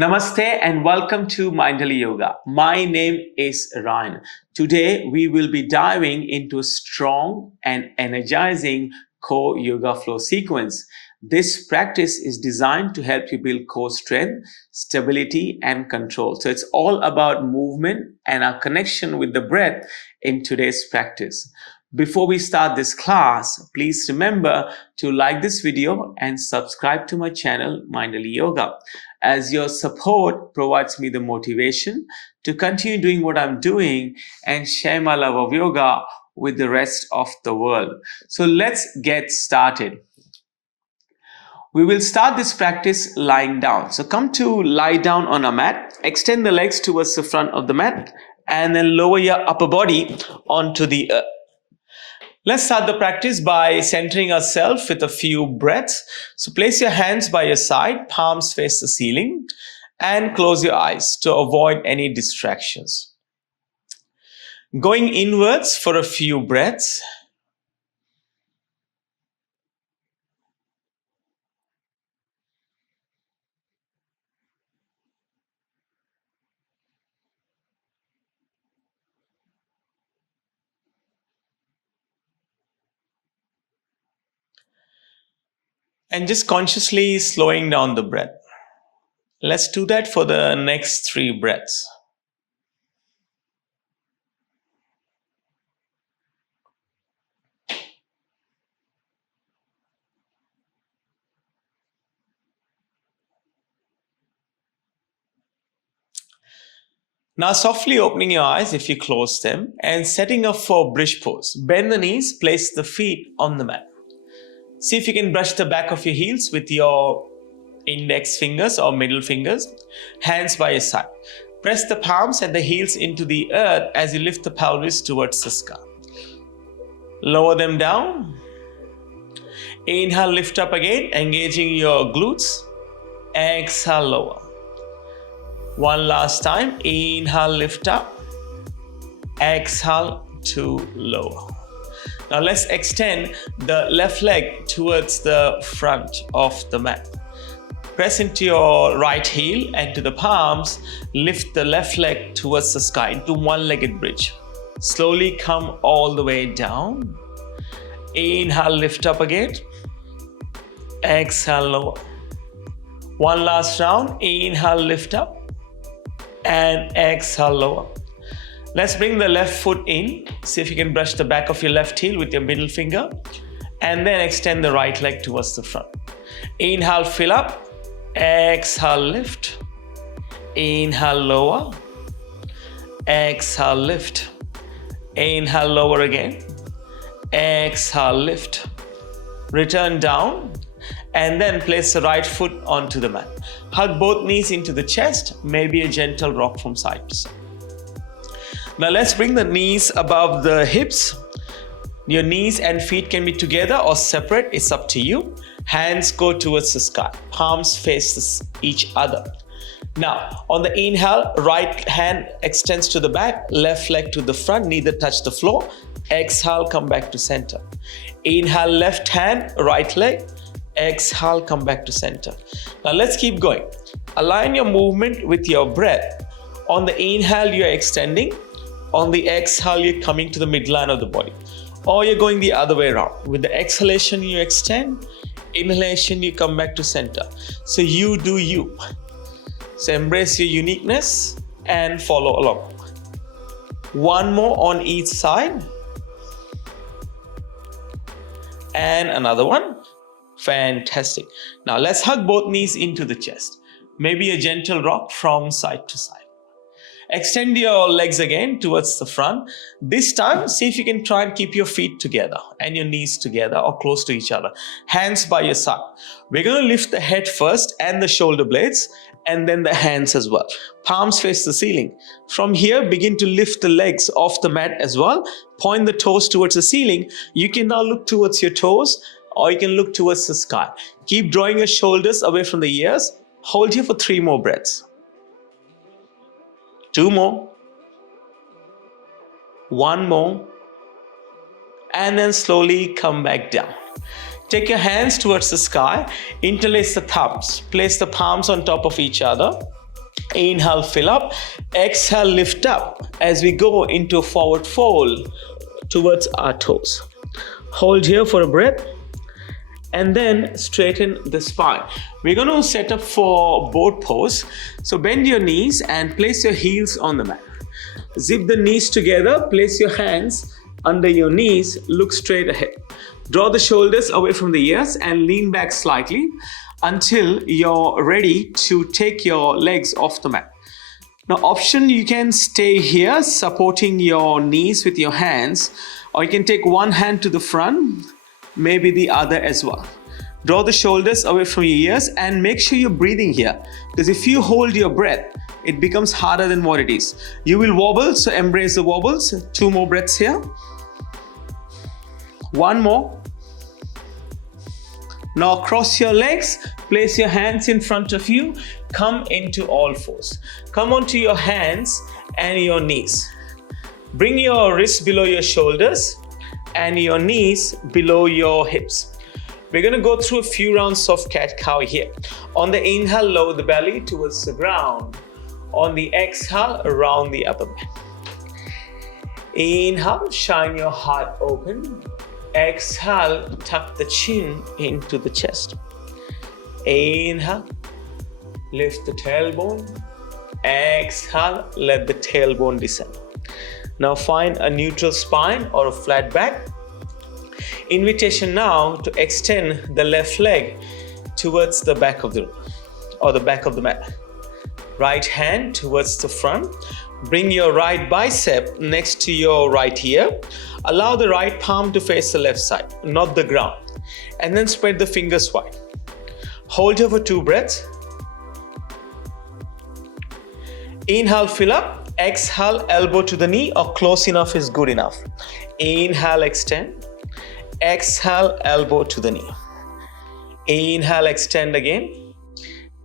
Namaste and welcome to Mindful Yoga. My name is Ryan. Today we will be diving into a strong and energizing core yoga flow sequence. This practice is designed to help you build core strength, stability, and control. So it's all about movement and our connection with the breath in today's practice. Before we start this class, please remember to like this video and subscribe to my channel, Mindful Yoga, as your support provides me the motivation to continue doing what I'm doing and share my love of yoga with the rest of the world. So let's get started. We will start this practice lying down. So come to lie down on a mat, extend the legs towards the front of the mat, and then lower your upper body onto the earth. Let's start the practice by centering ourselves with a few breaths. So place your hands by your side, palms face the ceiling, and close your eyes to avoid any distractions. Going inwards for a few breaths. And just consciously slowing down the breath. Let's do that for the next 3 breaths. Now softly opening your eyes if you close them and setting up for bridge pose. Bend the knees, place the feet on the mat. See if you can brush the back of your heels with your index fingers or middle fingers, hands by your side. Press the palms and the heels into the earth as you lift the pelvis towards the sky. Lower them down. Inhale, lift up again, engaging your glutes. Exhale, lower. One last time. Inhale, lift up. Exhale to lower. Now let's extend the left leg towards the front of the mat. Press into your right heel and to the palms, lift the left leg towards the sky into one-legged bridge. Slowly come all the way down. Inhale, lift up again. Exhale, lower. One last round. Inhale, lift up. And exhale, lower. Let's bring the left foot in. See if you can brush the back of your left heel with your middle finger. And then extend the right leg towards the front. Inhale, fill up. Exhale, lift. Inhale, lower. Exhale, lift. Inhale, lower again. Exhale, lift. Return down. And then place the right foot onto the mat. Hug both knees into the chest. Maybe a gentle rock from side to side. Now let's bring the knees above the hips. Your knees and feet can be together or separate. It's up to you. Hands go towards the sky. Palms face each other. Now, on the inhale, right hand extends to the back, left leg to the front, neither touch the floor. Exhale, come back to center. Inhale, left hand, right leg. Exhale, come back to center. Now let's keep going. Align your movement with your breath. On the inhale, you're extending. On the exhale, you're coming to the midline of the body. Or you're going the other way around. With the exhalation, you extend. Inhalation, you come back to center. So you do you. So embrace your uniqueness and follow along. One more on each side. And another one. Fantastic. Now let's hug both knees into the chest. Maybe a gentle rock from side to side. Extend your legs again towards the front. This time, see if you can try and keep your feet together and your knees together or close to each other. Hands by your side. We're going to lift the head first and the shoulder blades and then the hands as well. Palms face the ceiling. From here, begin to lift the legs off the mat as well. Point the toes towards the ceiling. You can now look towards your toes or you can look towards the sky. Keep drawing your shoulders away from the ears. Hold here for 3 more breaths. 2 more. 1 more. And then slowly come back down. Take your hands towards the sky. Interlace the thumbs. Place the palms on top of each other. Inhale, fill up. Exhale, lift up as we go into a forward fold towards our toes. Hold here for a breath and then straighten the spine. We're going to set up for boat pose. So bend your knees and place your heels on the mat. Zip the knees together, place your hands under your knees, look straight ahead. Draw the shoulders away from the ears and lean back slightly until you're ready to take your legs off the mat. Now, option, you can stay here supporting your knees with your hands, or you can take one hand to the front, maybe the other as well. Draw the shoulders away from your ears and make sure you're breathing here, because if you hold your breath, it becomes harder than what it is. You will wobble, so embrace the wobbles. 2 more breaths here. 1 more. Now cross your legs, place your hands in front of you, come into all fours. Come onto your hands and your knees. Bring your wrists below your shoulders and your knees below your hips. We're going to go through a few rounds of cat-cow here. On the inhale, lower the belly towards the ground. On the exhale, around the upper back. Inhale, shine your heart open. Exhale, tuck the chin into the chest. Inhale, lift the tailbone. Exhale, let the tailbone descend. Now find a neutral spine or a flat back. Invitation now to extend the left leg towards the back of the room or the back of the mat. Right hand towards the front. Bring your right bicep next to your right ear. Allow the right palm to face the left side, not the ground. And then spread the fingers wide. Hold here for 2 breaths. Inhale, fill up. Exhale, elbow to the knee or close enough is good enough. Inhale, extend. Exhale, elbow to the knee. Inhale, extend again.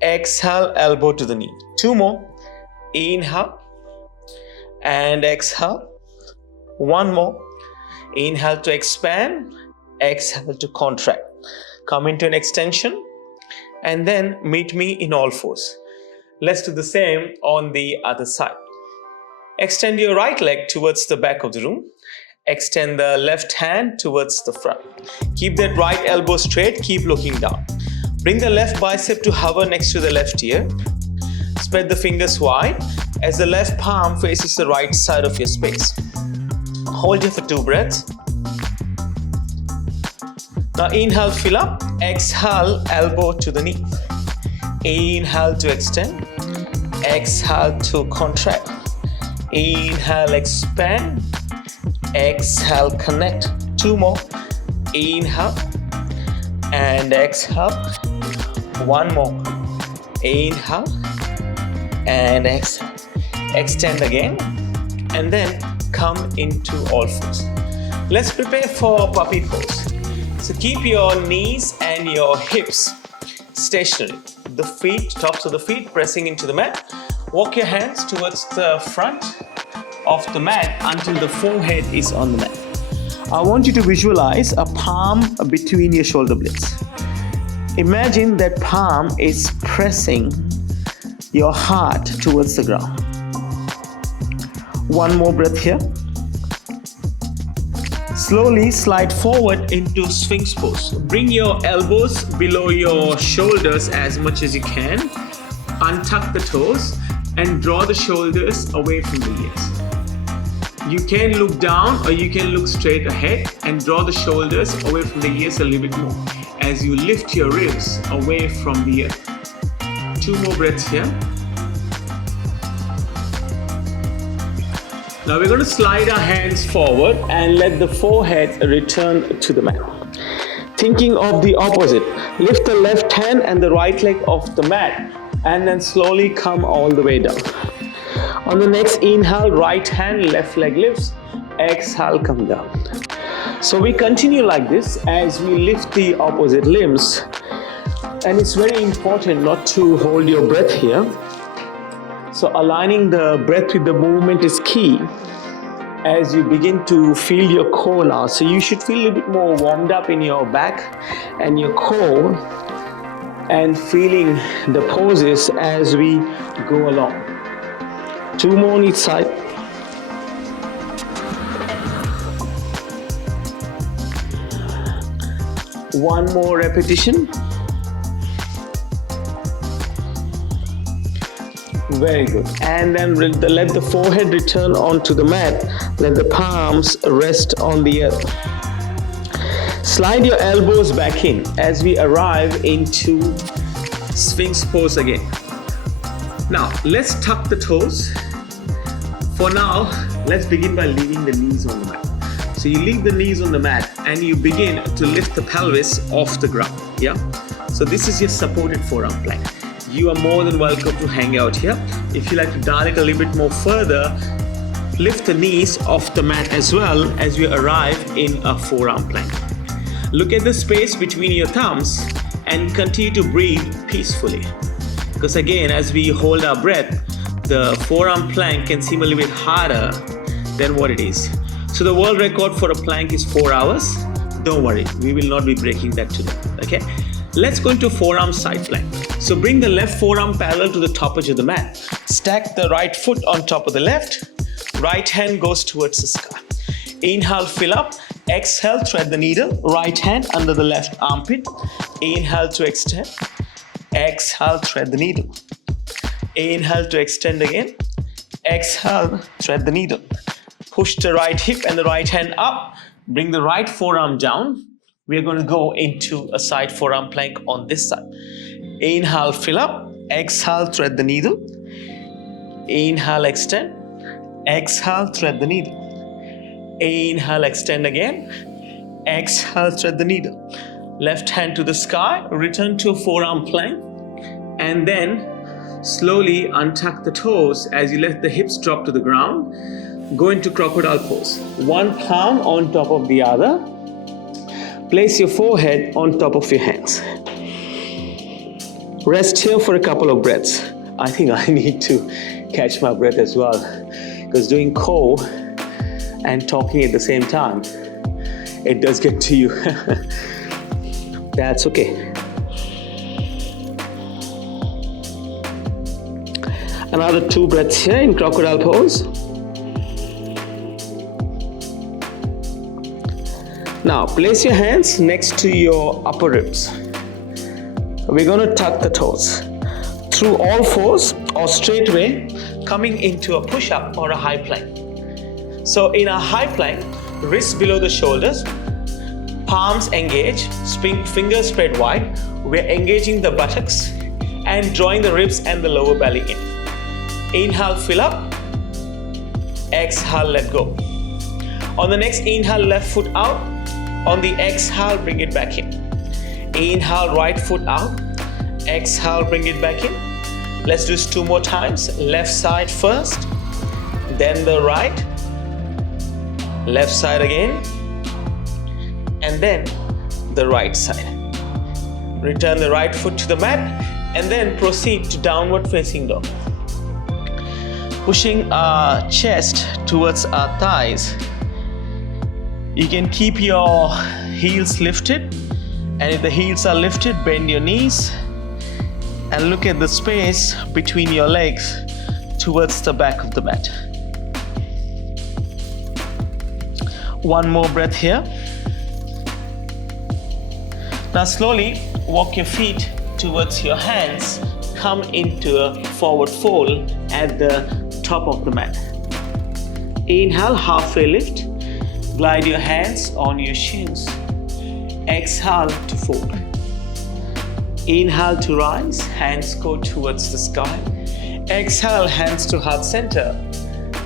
Exhale, elbow to the knee. 2 more. Inhale and exhale. 1 more. Inhale to expand. Exhale to contract. Come into an extension and then meet me in all fours. Let's do the same on the other side. Extend your right leg towards the back of the room. Extend the left hand towards the front. Keep that right elbow straight. Keep looking down. Bring the left bicep to hover next to the left ear. Spread the fingers wide as the left palm faces the right side of your space. Hold here for 2 breaths. Now inhale, fill up. Exhale, elbow to the knee. Inhale to extend. Exhale to contract. Inhale, expand. Exhale, connect. 2 more. Inhale and exhale. 1 more. Inhale and exhale. Extend again and then come into all fours. Let's prepare for puppy pose. So keep your knees and your hips stationary. The feet, tops of the feet pressing into the mat. Walk your hands towards the front of the mat until the forehead is on the mat. I want you to visualize a palm between your shoulder blades. Imagine that palm is pressing your heart towards the ground. 1 more breath here. Slowly slide forward into Sphinx pose. Bring your elbows below your shoulders as much as you can. Untuck the toes and draw the shoulders away from the ears. You can look down or you can look straight ahead and draw the shoulders away from the ears a little bit more as you lift your ribs away from the earth. 2 more breaths here. Now we're going to slide our hands forward and let the forehead return to the mat. Thinking of the opposite, lift the left hand and the right leg off the mat and then slowly come all the way down. On the next inhale, right hand, left leg lifts. Exhale, come down. So we continue like this as we lift the opposite limbs. And it's very important not to hold your breath here. So aligning the breath with the movement is key as you begin to feel your core now. So you should feel a bit more warmed up in your back and your core and feeling the poses as we go along. 2 more on each side. One more repetition. Very good. And then let the forehead return onto the mat. Let the palms rest on the earth. Slide your elbows back in as we arrive into Sphinx pose again. Now, let's tuck the toes. For now, let's begin by leaving the knees on the mat. So you leave the knees on the mat and you begin to lift the pelvis off the ground. Yeah. So this is your supported forearm plank. You are more than welcome to hang out here. If you like to dial it a little bit more further, lift the knees off the mat as well as we arrive in a forearm plank. Look at the space between your thumbs and continue to breathe peacefully. Because again, as we hold our breath, the forearm plank can seem a little bit harder than what it is. So the world record for a plank is 4 hours. Don't worry, we will not be breaking that today, okay? Let's go into forearm side plank. So bring the left forearm parallel to the top edge of the mat. Stack the right foot on top of the left. Right hand goes towards the sky. Inhale, fill up. Exhale, thread the needle. Right hand under the left armpit. Inhale to extend. Exhale, thread the needle. Inhale to extend again. Exhale, thread the needle. Push the right hip and the right hand up. Bring the right forearm down. We are going to go into a side forearm plank on this side. Inhale, fill up. Exhale, thread the needle. Inhale, extend. Exhale, thread the needle. Inhale, extend again. Exhale, thread the needle. Left hand to the sky. Return to a forearm plank. And then slowly untuck the toes as you let the hips drop to the ground. Go into crocodile pose. One palm on top of the other. Place your forehead on top of your hands. Rest here for a couple of breaths. I think I need to catch my breath as well, because doing core and talking at the same time, it does get to you. That's okay. Another 2 breaths here in crocodile pose. Now place your hands next to your upper ribs. We're going to tuck the toes through all fours or straight way, coming into a push-up or a high plank. So in a high plank, wrists below the shoulders, palms engage, fingers spread wide. We're engaging the buttocks and drawing the ribs and the lower belly in. Inhale, fill up. Exhale, let go. On the next inhale, left foot out. On the exhale, bring it back in. Inhale, right foot out. Exhale, bring it back in. Let's do this 2 more times. Left side first, then the right. Left side again, and then the right side. Return the right foot to the mat, and then proceed to downward facing dog. Pushing our chest towards our thighs. You can keep your heels lifted, and if the heels are lifted, bend your knees and look at the space between your legs towards the back of the mat. 1 more breath here. Now slowly walk your feet towards your hands. Come into a forward fold at the top of the mat. Inhale, halfway lift. Glide your hands on your shins. Exhale to fold. Inhale to rise, hands go towards the sky. Exhale, hands to heart center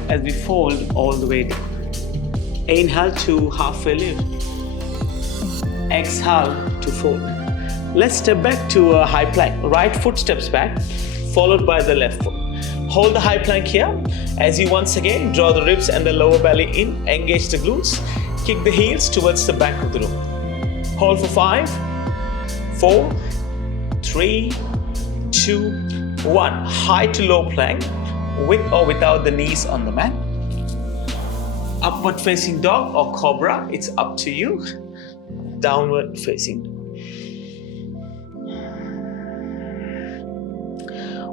as we fold all the way down. Inhale to halfway lift. Exhale to fold. Let's step back to a high plank. Right foot steps back, followed by the left foot. Hold the high plank here as you once again draw the ribs and the lower belly in, engage the glutes, kick the heels towards the back of the room. Hold for 5, 4, 3, 2, 1. High to low plank, with or without the knees on the mat. Upward facing dog or cobra, it's up to you. Downward facing dog.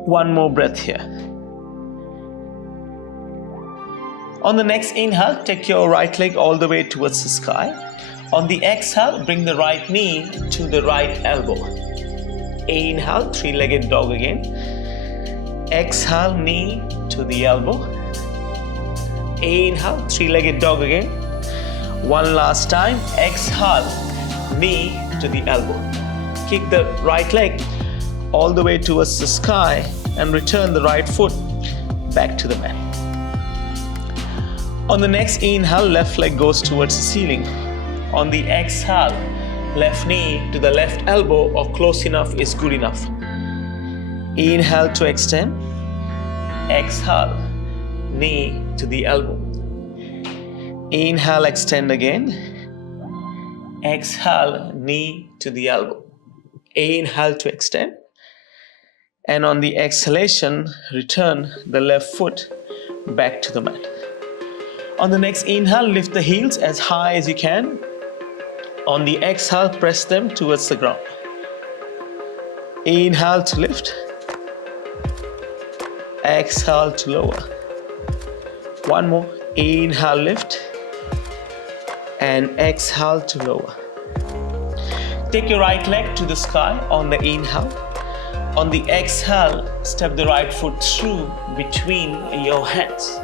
One more breath here. On the next inhale, take your right leg all the way towards the sky. On the exhale, bring the right knee to the right elbow. Inhale, three-legged dog again. Exhale, knee to the elbow. Inhale, three-legged dog again. One last time. Exhale, knee to the elbow. Kick the right leg all the way towards the sky and return the right foot back to the mat. On the next inhale, left leg goes towards the ceiling. On the exhale, left knee to the left elbow or close enough is good enough. Inhale to extend. Exhale, knee to the elbow. Inhale, extend again. Exhale, knee to the elbow. Inhale to extend. And on the exhalation, return the left foot back to the mat. On the next inhale, lift the heels as high as you can. On the exhale, press them towards the ground. Inhale to lift. Exhale to lower. One more. Inhale, lift. And exhale to lower. Take your right leg to the sky on the inhale. On the exhale, step the right foot through between your hands.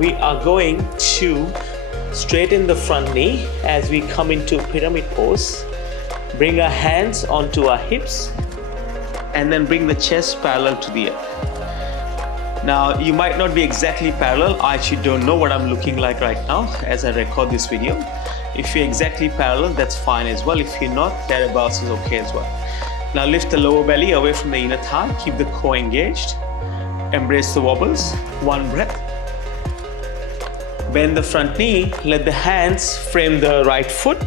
We are going to straighten the front knee as we come into pyramid pose. Bring our hands onto our hips and then bring the chest parallel to the earth. Now, you might not be exactly parallel. I actually don't know what I'm looking like right now as I record this video. If you're exactly parallel, that's fine as well. If you're not, thereabouts is okay as well. Now lift the lower belly away from the inner thigh. Keep the core engaged. Embrace the wobbles. One breath. Bend the front knee. Let the hands frame the right foot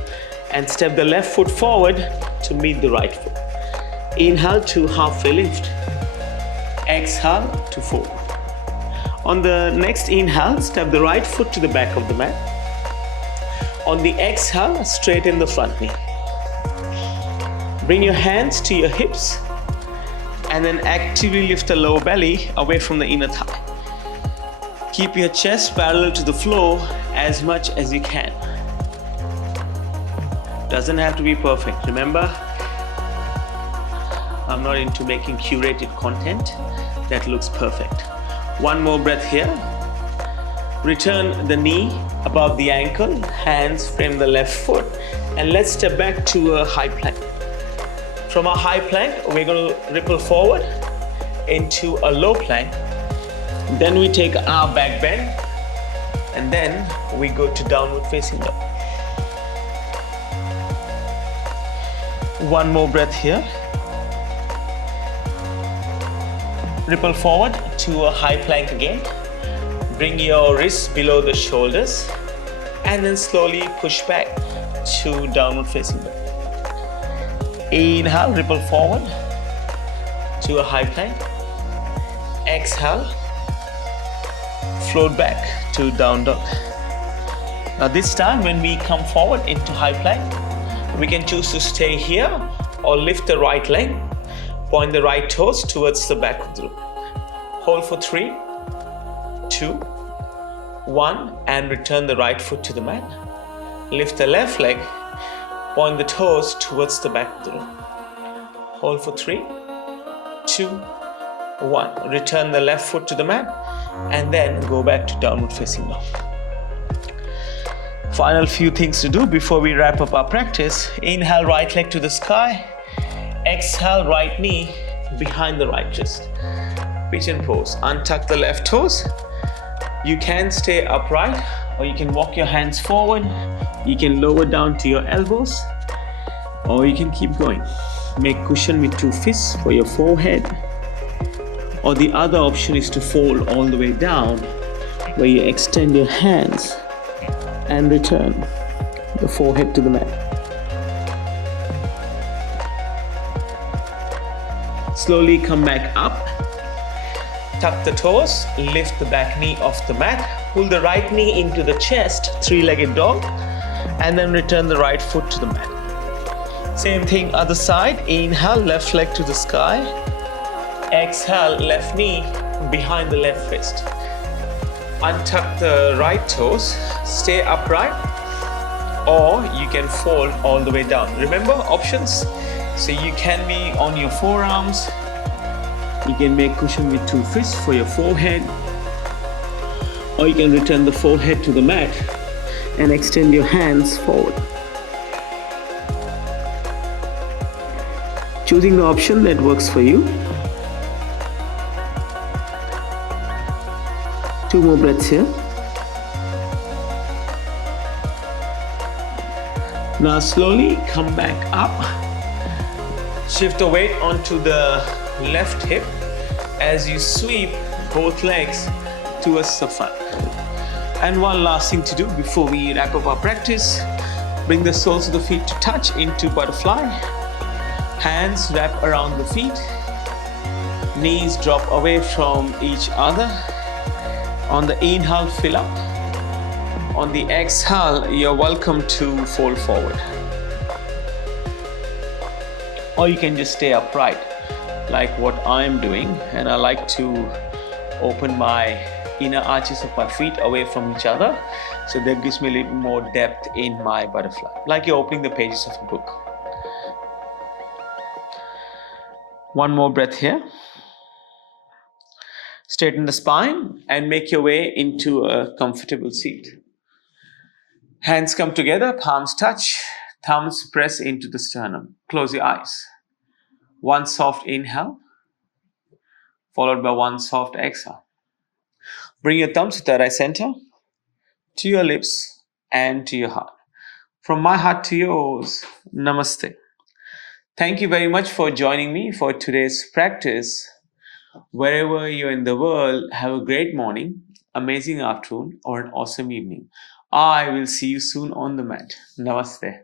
and step the left foot forward to meet the right foot. Inhale to halfway lift. Exhale to fold. On the next inhale, step the right foot to the back of the mat. On the exhale, straighten the front knee. Bring your hands to your hips and then actively lift the lower belly away from the inner thigh. Keep your chest parallel to the floor as much as you can. Doesn't have to be perfect. Remember, I'm not into making curated content that looks perfect. One more breath here. Return the knee above the ankle, hands frame the left foot, and let's step back to a high plank. From a high plank, we're going to ripple forward into a low plank. Then we take our back bend, and then we go to downward facing dog. One more breath here. Ripple forward to a high plank again. Bring your wrists below the shoulders, and then slowly push back to downward facing dog. Inhale, ripple forward to a high plank. Exhale, float back to down dog. Now this time when we come forward into high plank, we can choose to stay here or lift the right leg, point the right toes towards the back of the room. Hold for 3, 2, 1, and return the right foot to the mat. Lift the left leg, point the toes towards the back of the room. Hold for 3, 2, 1. Return the left foot to the mat and then go back to downward facing dog. Final few things to do before we wrap up our practice. Inhale, right leg to the sky. Exhale, right knee behind the right wrist. Pigeon pose. Untuck the left toes. You can stay upright or you can walk your hands forward. You can lower down to your elbows or you can keep going. Make cushion with 2 fists for your forehead. Or the other option is to fold all the way down where you extend your hands and return the forehead to the mat. Slowly come back up. Tuck the toes, lift the back knee off the mat, pull the right knee into the chest, 3-legged dog, and then return the right foot to the mat. Same thing, other side. Inhale, left leg to the sky. Exhale, left knee behind the left fist. Untuck the right toes, stay upright, or you can fold all the way down. Remember options? So you can be on your forearms, you can make cushion with two fists for your forehead, or you can return the forehead to the mat and extend your hands forward. Choosing the option that works for you. 2 more breaths here. Now slowly come back up. Shift the weight onto the left hip as you sweep both legs towards the front. And one last thing to do before we wrap up our practice. Bring the soles of the feet to touch into butterfly. Hands wrap around the feet. Knees drop away from each other. On the inhale, fill up. On the exhale, you're welcome to fold forward. Or you can just stay upright, like what I'm doing. And I like to open my inner arches of my feet away from each other. So that gives me a little more depth in my butterfly, like you're opening the pages of a book. One more breath here. Straighten the spine and make your way into a comfortable seat. Hands come together, palms touch, thumbs press into the sternum. Close your eyes. One soft inhale, followed by one soft exhale. Bring your thumbs to third eye center, to your lips and to your heart. From my heart to yours, Namaste. Thank you very much for joining me for today's practice. Wherever you're in the world, have a great morning, amazing afternoon, or an awesome evening. I will see you soon on the mat. Namaste.